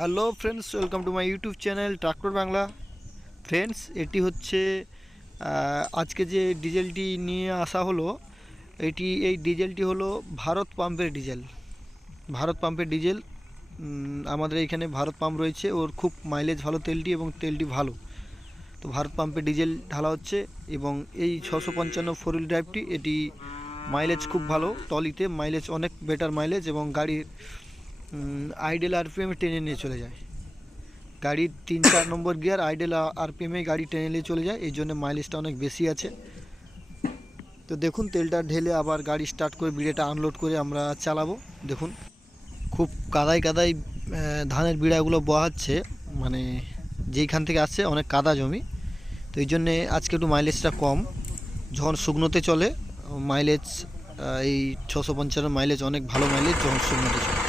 Hello friends, welcome to my YouTube channel tractor Bangla. Friends, এটি হচ্ছে আজকে যে ডিজেলটি নিয়ে আসা হলো, এই ডিজেলটি হলো ভারত পাম্পের ডিজেল। ভারত পাম্পের ডিজেল আমাদের এইখানে ভারত পাম্প রয়েছে, ওর খুব মাইলেজ ভালো তেলটি, এবং তেলটি ভালো। তো ভারত পাম্পের ডিজেল ঢালা হচ্ছে, এবং এই 655 ফোর হুইল ড্রাইভটি এটি মাইলেজ খুব ভালো। ট্রলিতে মাইলেজ অনেক বেটার মাইলেজ, এবং গাড়ির আইডেল আরপিএমে টেনে নিয়ে চলে যায়। গাড়ির 3-4 নম্বর গিয়ার আইডেল আরপিএমে গাড়ি টেনে নিয়ে চলে যায়, এই জন্য মাইলেজটা অনেক বেশি আছে। তো দেখুন, তেলটা ঢেলে আবার গাড়ি স্টার্ট করে বিড়াটা আনলোড করে আমরা চালাবো। দেখুন, খুব কাদায় কাদায় ধানের বিড়াগুলো বহাচ্ছে, মানে যেইখান থেকে আসছে অনেক কাদা জমি। তো এই জন্যে আজকে একটু মাইলেজটা কম। যখন শুকনোতে চলে মাইলেজ এই 655 মাইলেজ অনেক ভালো মাইলেজ, যখন শুকনোতে চলে।